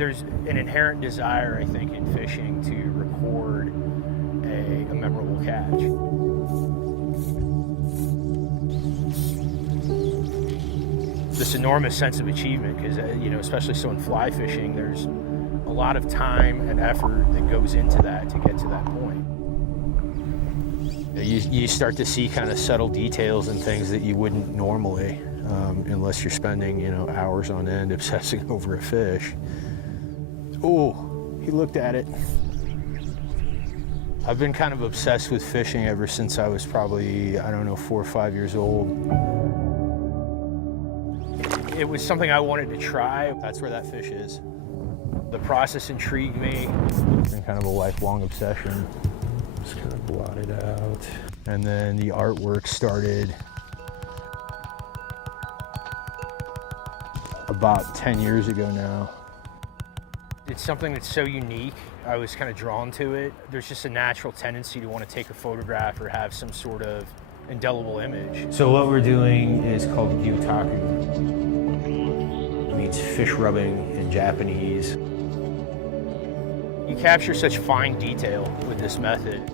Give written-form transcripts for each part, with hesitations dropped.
There's an inherent desire, I think, in fishing to record a memorable catch. This enormous sense of achievement, because especially so in fly fishing, there's a lot of time and effort that goes into that to get to that point. You start to see kind of subtle details and things that you wouldn't normally, unless you're spending hours on end obsessing over a fish. Oh, he looked at it. I've been kind of obsessed with fishing ever since I was probably, 4 or 5 years old. It was something I wanted to try. That's where that fish is. The process intrigued me. It's been kind of a lifelong obsession. Just kind of blot it out. And then the artwork started about 10 years ago now. It's something that's so unique. I was kind of drawn to it. There's just a natural tendency to want to take a photograph or have some sort of indelible image. So what we're doing is called gyutaku. It means fish rubbing in Japanese. You capture such fine detail with this method.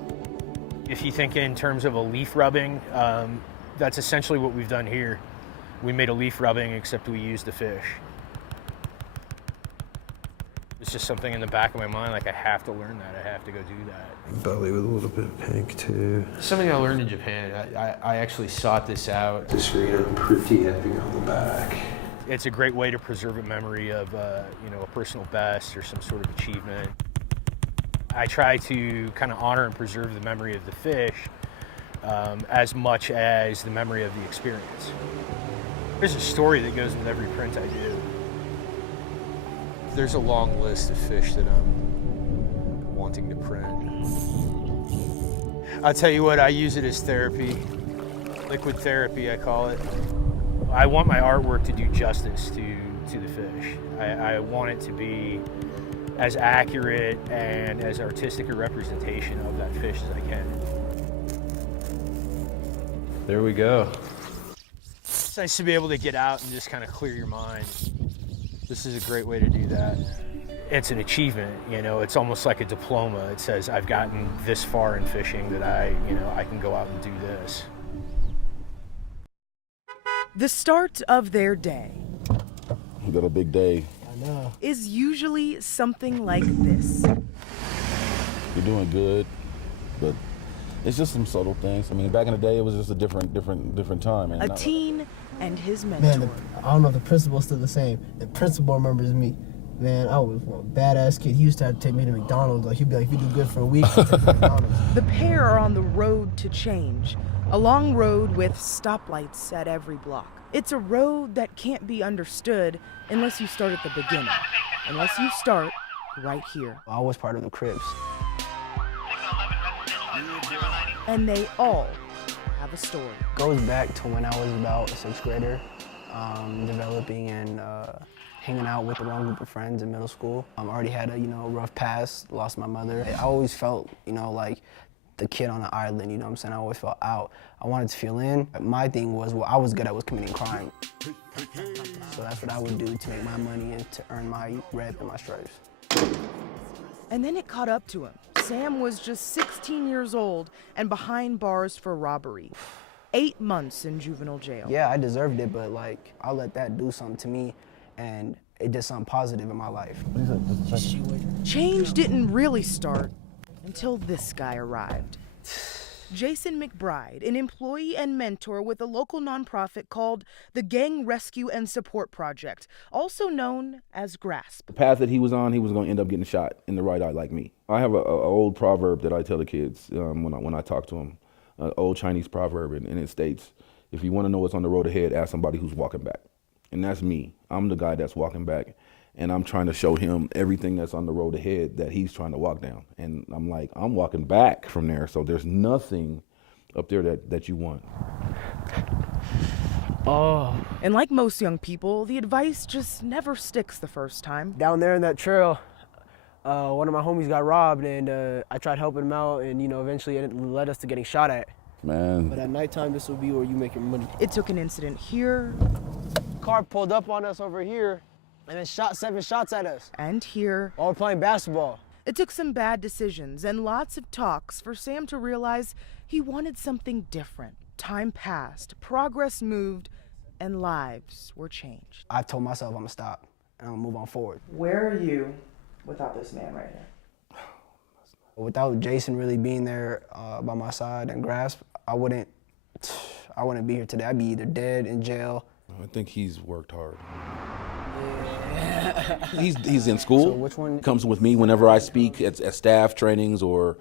If you think in terms of a leaf rubbing, that's essentially what we've done here. We made a leaf rubbing, except we used the fish. It's just something in the back of my mind, like I have to learn that, I have to go do that. Belly with a little bit of pink too. Something I learned in Japan. I actually sought this out. Just read it pretty heavy on the back. It's a great way to preserve a memory of a personal best or some sort of achievement. I try to kind of honor and preserve the memory of the fish as much as the memory of the experience. There's a story that goes with every print I do. There's a long list of fish that I'm wanting to print. I'll tell you what, I use it as therapy. Liquid therapy, I call it. I want my artwork to do justice to the fish. I want it to be as accurate and as artistic a representation of that fish as I can. There we go. It's nice to be able to get out and just kind of clear your mind. This is a great way to do that. It's an achievement, it's almost like a diploma. It says I've gotten this far in fishing that I can go out and do this. The start of their day. We got a big day. I know. Is usually something like this. You're doing good, but it's just some subtle things. I mean, back in the day, it was just a different time. A teen and his mentor. Man, I don't know if the principal's still the same. The principal remembers me. Man, I was a badass kid. He used to have to take me to McDonald's. Like, he'd be like, if you do good for a week, I'll take you to McDonald's. The pair are on the road to change. A long road with stoplights at every block. It's a road that can't be understood unless you start at the beginning. Unless you start right here. I was part of the Crips. And they all have a story. Goes back to when I was about a 6th grader, developing and hanging out with the wrong group of friends in middle school. I already had a rough past, lost my mother. I always felt like the kid on an island, you know what I'm saying? I always felt out. I wanted to feel in. My thing was, what I was good at was committing crime. So that's what I would do to make my money and to earn my rep and my stripes. And then it caught up to him. Sam was just 16 years old and behind bars for robbery. 8 months in juvenile jail. Yeah, I deserved it, but I let that do something to me, and it did something positive in my life. Change didn't really start until this guy arrived. Jason McBride, an employee and mentor with a local nonprofit called the Gang Rescue and Support Project, also known as GRASP. The path that he was on, he was going to end up getting shot in the right eye like me. I have an old proverb that I tell the kids when I talk to them, an old Chinese proverb, and it states, if you want to know what's on the road ahead, ask somebody who's walking back. And that's me. I'm the guy that's walking back. And I'm trying to show him everything that's on the road ahead that he's trying to walk down. And I'm like, I'm walking back from there, so there's nothing up there that you want. Oh. And like most young people, the advice just never sticks the first time. Down there in that trail, one of my homies got robbed, and I tried helping him out, and eventually it led us to getting shot at. Man. But at nighttime, this will be where you make your money. It took an incident here. Car pulled up on us over here. and then shot 7 shots at us And here, while we're playing basketball. it took some bad decisions and lots of talks for Sam to realize he wanted something different. Time passed, progress moved, and lives were changed. I told myself I'm gonna stop and I'm gonna move on forward. Where are you without this man right here? Without Jason really being there by my side and grasp, I wouldn't be here today. I'd be either dead, in jail. I think he's worked hard. He's in school. So which one? Comes with me whenever I speak at staff trainings or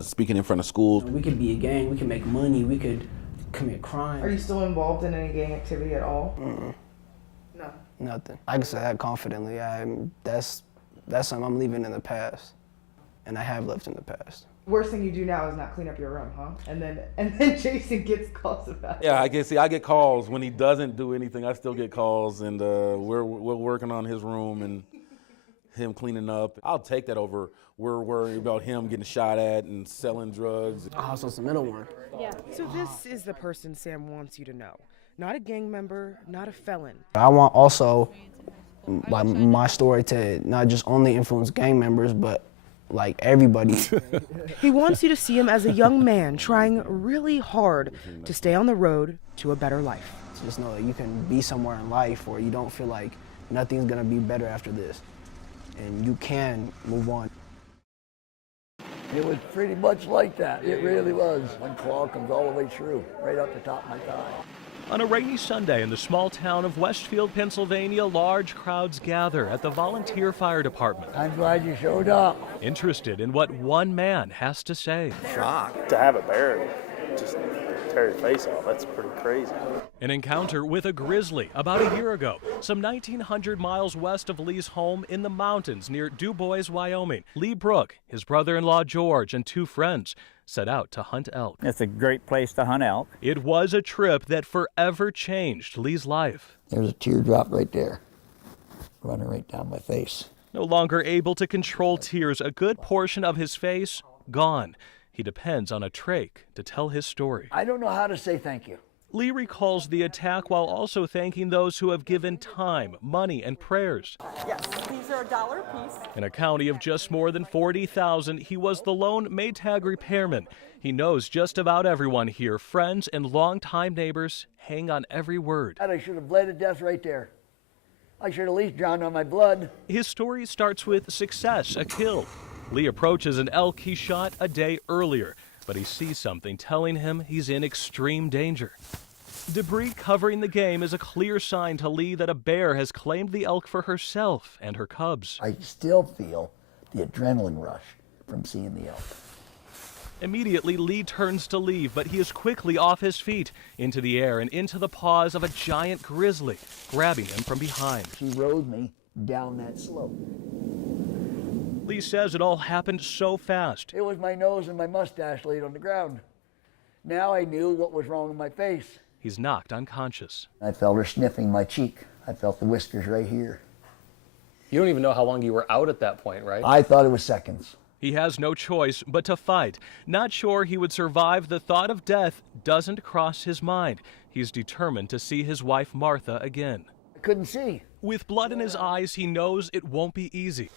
speaking in front of schools. We could be a gang, we could make money, we could commit crime. Are you still involved in any gang activity at all? No. Nothing. I can say that confidently. That's something I'm leaving in the past, and I have left in the past. Worst thing you do now is not clean up your room, huh? And then Jason gets calls about it. Yeah, I get calls when he doesn't do anything. I still get calls, and we're working on his room and him cleaning up. I'll take that over. We're worried about him getting shot at and selling drugs. Oh, so it's the middle one. So this is the person Sam wants you to know. Not a gang member, not a felon. I want also like my story to not just only influence gang members, but like everybody. He wants you to see him as a young man trying really hard to stay on the road to a better life. Just know that you can be somewhere in life where you don't feel like nothing's gonna be better after this, and you can move on. It was pretty much like that. It really was. One claw comes all the way through, right up the top of my thigh. On a rainy Sunday in the small town of Westfield, Pennsylvania, large crowds gather at the volunteer fire department, I'm glad you showed up. interested in what one man has to say. To have a bear just tear your face off, that's pretty crazy. An encounter with a grizzly about a year ago, some 1,900 miles west of Lee's home in the mountains near Du Bois, Wyoming. Lee Brook, his brother-in-law George, and 2 friends set out to hunt elk. It's a great place to hunt elk. It was a trip that forever changed Lee's life. There's a teardrop right there, running right down my face. No longer able to control tears, a good portion of his face gone. He depends on a trach to tell his story. I don't know how to say thank you. Lee recalls the attack while also thanking those who have given time, money, and prayers. Yes, these are $1 a piece. In a county of just more than 40,000, he was the lone Maytag repairman. He knows just about everyone here. Friends and longtime neighbors hang on every word. I should have bled to death right there. I should at least drown on my blood. His story starts with success, a kill. Lee approaches an elk he shot a day earlier, but he sees something telling him he's in extreme danger. Debris covering the game is a clear sign to Lee that a bear has claimed the elk for herself and her cubs. I still feel the adrenaline rush from seeing the elk. Immediately, Lee turns to leave, but he is quickly off his feet, into the air and into the paws of a giant grizzly, grabbing him from behind. She rode me down that slope. Lee says it all happened so fast. It was my nose and my mustache laid on the ground. Now I knew what was wrong with my face. He's knocked unconscious. I felt her sniffing my cheek. I felt the whiskers right here. You don't even know how long you were out at that point, right? I thought it was seconds. He has no choice but to fight. Not sure he would survive, the thought of death doesn't cross his mind. He's determined to see his wife Martha again. I couldn't see. With blood in his eyes, he knows it won't be easy.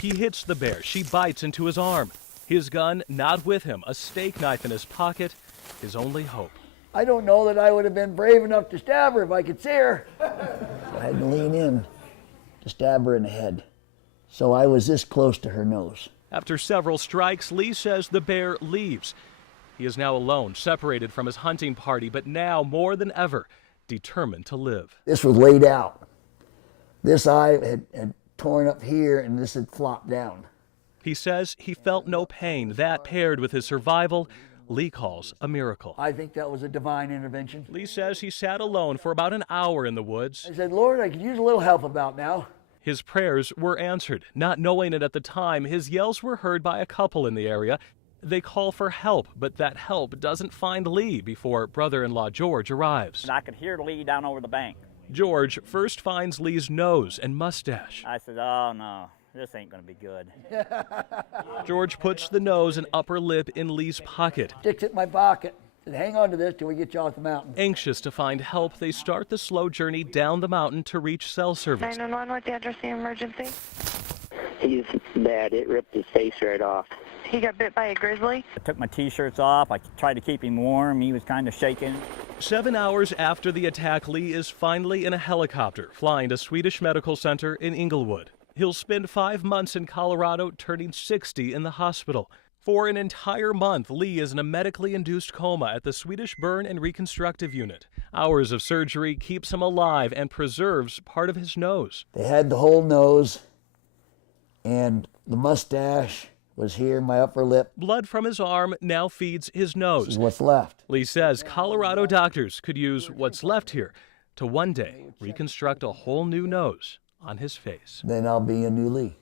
He hits the bear. She bites into his arm. His gun not with him, a steak knife in his pocket, his only hope. I don't know that I would have been brave enough to stab her if I could see her. So I had to lean in to stab her in the head. So I was this close to her nose. After several strikes, Lee says the bear leaves. He is now alone, separated from his hunting party, but now more than ever, determined to live. This was laid out. This eye had torn up here and this had flopped down. He says he felt no pain. That, paired with his survival, Lee calls a miracle. I think that was a divine intervention. Lee says he sat alone for about an hour in the woods. I said, Lord, I could use a little help about now. His prayers were answered. Not knowing it at the time, his yells were heard by a couple in the area. They call for help, but that help doesn't find Lee before brother-in-law George arrives. And I could hear Lee down over the bank. George first finds Lee's nose and mustache. I said, oh no, this ain't gonna be good. George puts the nose and upper lip in Lee's pocket. Sticks it in my pocket. Said, hang on to this till we get you off the mountain. Anxious to find help, they start the slow journey down the mountain to reach cell service. 911, what's the address of the emergency? He's bad. It ripped his face right off. He got bit by a grizzly? I took my t-shirts off. I tried to keep him warm. He was kind of shaking. 7 hours after the attack, Lee is finally in a helicopter flying to Swedish Medical Center in Inglewood. He'll spend 5 months in Colorado, turning 60 in the hospital. For an entire month, Lee is in a medically induced coma at the Swedish Burn and Reconstructive Unit. Hours of surgery keeps him alive and preserves part of his nose. They had the whole nose, and the mustache was here, my upper lip. Blood from his arm now feeds his nose. This is what's left. Lee says Colorado doctors could use what's left here to one day reconstruct a whole new nose on his face. Then I'll be a new Lee.